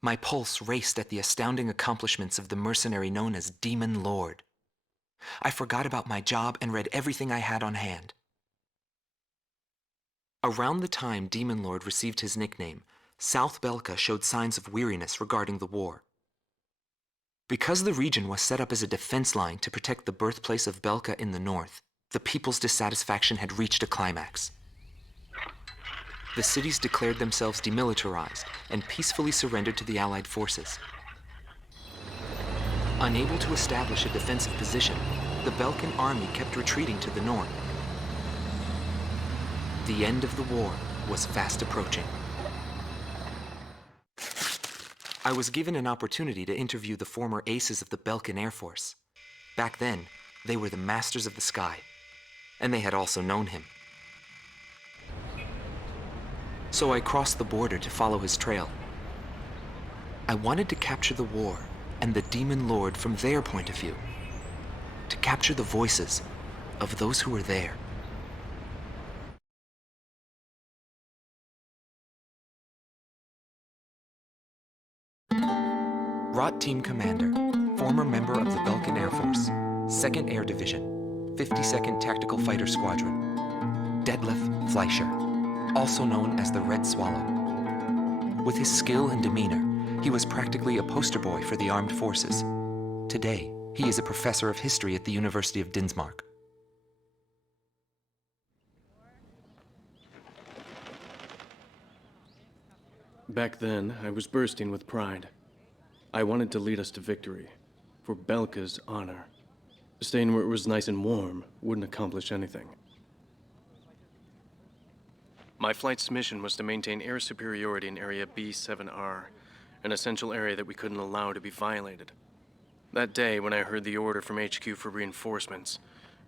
My pulse raced at the astounding accomplishments of the mercenary known as Demon Lord. I forgot about my job and read everything I had on hand. Around the time Demon Lord received his nickname, South Belka showed signs of weariness regarding the war. Because the region was set up as a defense line to protect the birthplace of Belka in the north, the people's dissatisfaction had reached a climax. The cities declared themselves demilitarized and peacefully surrendered to the Allied forces. Unable to establish a defensive position, the Belkan army kept retreating to the north. The end of the war was fast approaching. I was given an opportunity to interview the former aces of the Belkan Air Force. Back then, they were the masters of the sky, and they had also known him. So I crossed the border to follow his trail. I wanted to capture the war and the Demon Lord from their point of view, to capture the voices of those who were there. Rot Team Commander, former member of the Belkan Air Force, 2nd Air Division, 52nd Tactical Fighter Squadron, Detlef Fleischer, also known as the Red Swallow. With his skill and demeanor, he was practically a poster boy for the armed forces. Today, he is a professor of history at the University of Dinsmark. Back then, I was bursting with pride. I wanted to lead us to victory, for Belka's honor. Staying where it was nice and warm wouldn't accomplish anything. My flight's mission was to maintain air superiority in Area B7R, an essential area that we couldn't allow to be violated. That day, when I heard the order from HQ for reinforcements,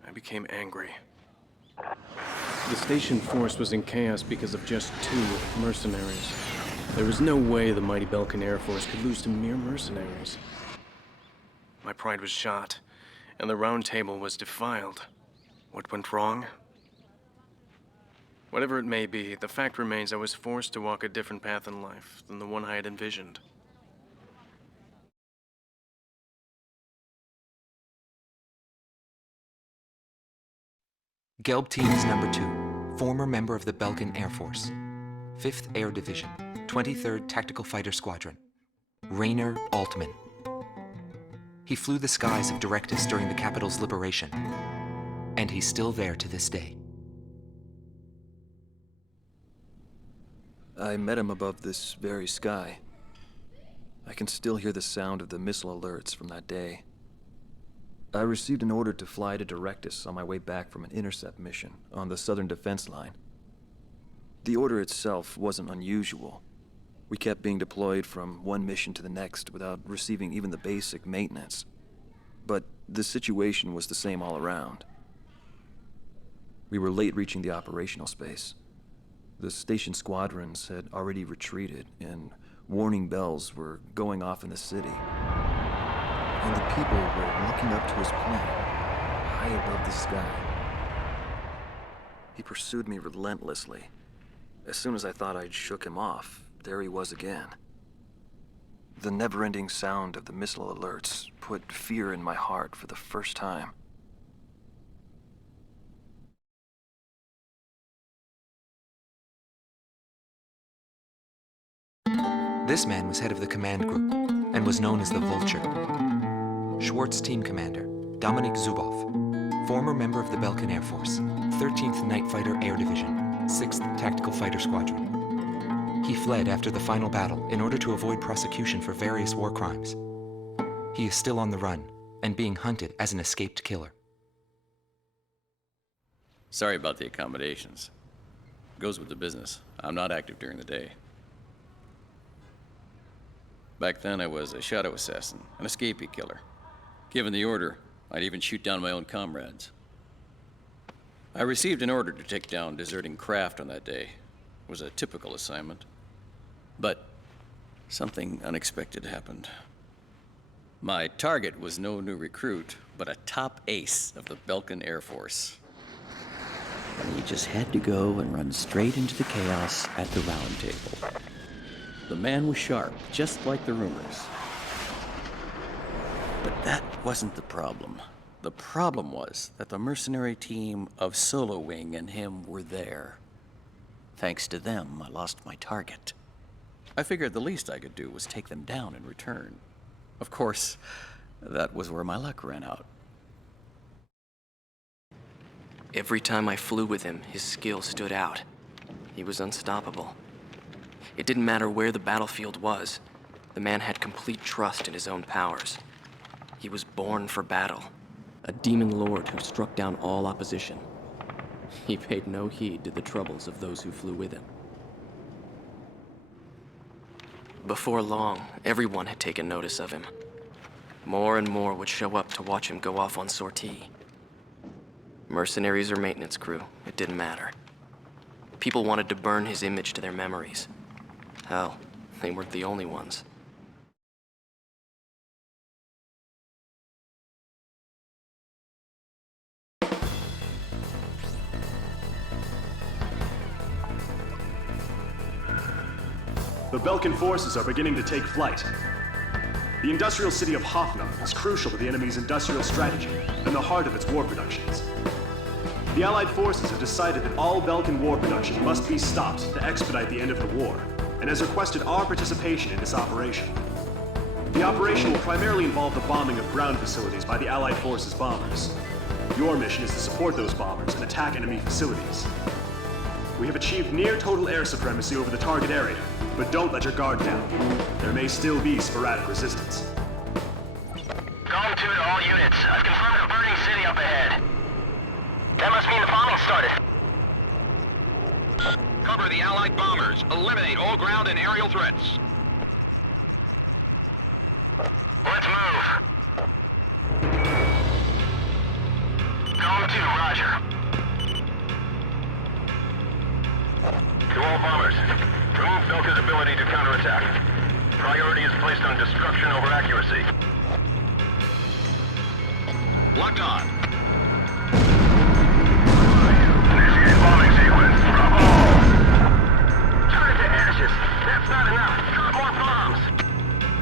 I became angry. The station force was in chaos because of just 2 mercenaries. There was no way the mighty Belkan Air Force could lose to mere mercenaries. My pride was shot, and the round table was defiled. What went wrong? Whatever it may be, the fact remains I was forced to walk a different path in life than the one I had envisioned. Gelb Team's number 2, former member of the Belkan Air Force, 5th Air Division, 23rd Tactical Fighter Squadron, Rainer Altman. He flew the skies of Directus during the capital's liberation, and he's still there to this day. I met him above this very sky. I can still hear the sound of the missile alerts from that day. I received an order to fly to Directus on my way back from an intercept mission on the southern defense line. The order itself wasn't unusual. We kept being deployed from one mission to the next without receiving even the basic maintenance. But the situation was the same all around. We were late reaching the operational space. The station squadrons had already retreated, and warning bells were going off in the city. And the people were looking up to his plane, high above the sky. He pursued me relentlessly. As soon as I thought I'd shook him off, there he was again. The never-ending sound of the missile alerts put fear in my heart for the first time. This man was head of the command group and was known as the Vulture. Schwartz Team Commander, Dominik Zubov, former member of the Belkan Air Force, 13th Night Fighter Air Division, 6th Tactical Fighter Squadron. He fled after the final battle in order to avoid prosecution for various war crimes. He is still on the run and being hunted as an escaped killer. Sorry about the accommodations. Goes with the business. I'm not active during the day. Back then, I was a shadow assassin, an escapee killer. Given the order, I'd even shoot down my own comrades. I received an order to take down deserting craft on that day. It was a typical assignment. But something unexpected happened. My target was no new recruit, but a top ace of the Belkan Air Force. And he just had to go and run straight into the chaos at the round table. The man was sharp, just like the rumors. But that wasn't the problem. The problem was that the mercenary team of Solo Wing and him were there. Thanks to them, I lost my target. I figured the least I could do was take them down in return. Of course, that was where my luck ran out. Every time I flew with him, his skill stood out. He was unstoppable. It didn't matter where the battlefield was. The man had complete trust in his own powers. He was born for battle. A demon lord who struck down all opposition. He paid no heed to the troubles of those who flew with him. Before long, everyone had taken notice of him. More and more would show up to watch him go off on sortie. Mercenaries or maintenance crew, it didn't matter. People wanted to burn his image to their memories. Hell, they weren't the only ones. The Belkan forces are beginning to take flight. The industrial city of Hoffnung is crucial to the enemy's industrial strategy and the heart of its war productions. The Allied forces have decided that all Belkan war production must be stopped to expedite the end of the war, and has requested our participation in this operation. The operation will primarily involve the bombing of ground facilities by the Allied forces' bombers. Your mission is to support those bombers and attack enemy facilities. We have achieved near total air supremacy over the target area, but don't let your guard down. There may still be sporadic resistance. Calm 2 to all units. I've confirmed a burning city up ahead. That must mean the bombing started. Cover the Allied bombers. Eliminate all ground and aerial threats. Let's move. Calm 2, roger. To all bombers, remove Belka's ability to counterattack. Priority is placed on destruction over accuracy. Locked on. Initiate bombing sequence. Bravo! Turn it to ashes. That's not enough. Drop more bombs.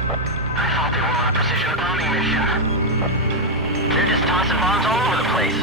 I thought they were on a precision bombing mission. They're just tossing bombs all over the place.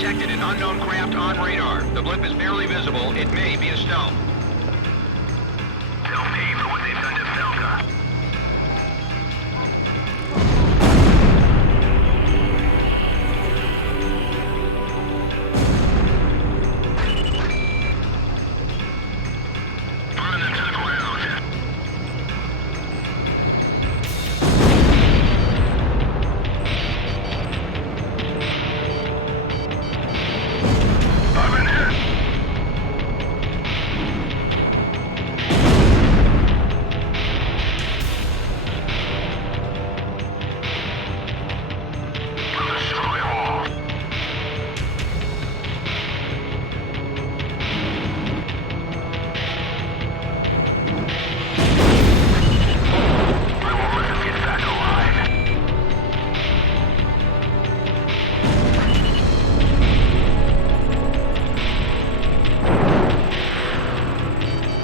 detected an unknown craft on radar. The blip is barely visible. It may be a stealth. They'll pay for what they've done to Belka. Burn them to the ground. I'm in here. Destroy all. I won't let them get back alive.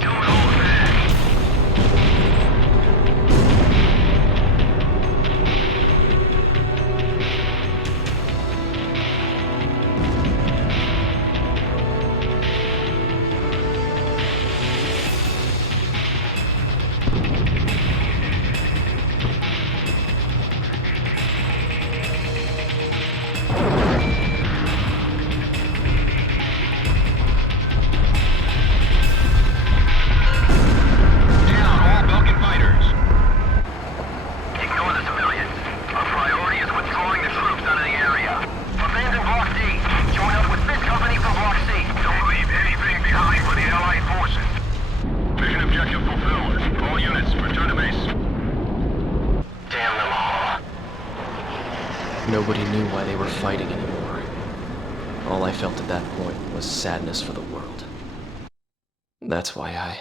Do it all back. Down all Belkan fighters. Ignore the civilians. Our priority is withdrawing the troops out of the area. Abandon Block D. Join up with this company for Block C. Don't leave anything behind for the Allied forces. Mission objective fulfilled. All units, return to base. Damn them all. Nobody knew why they were fighting anymore. All I felt at that point was sadness for the world. That's why I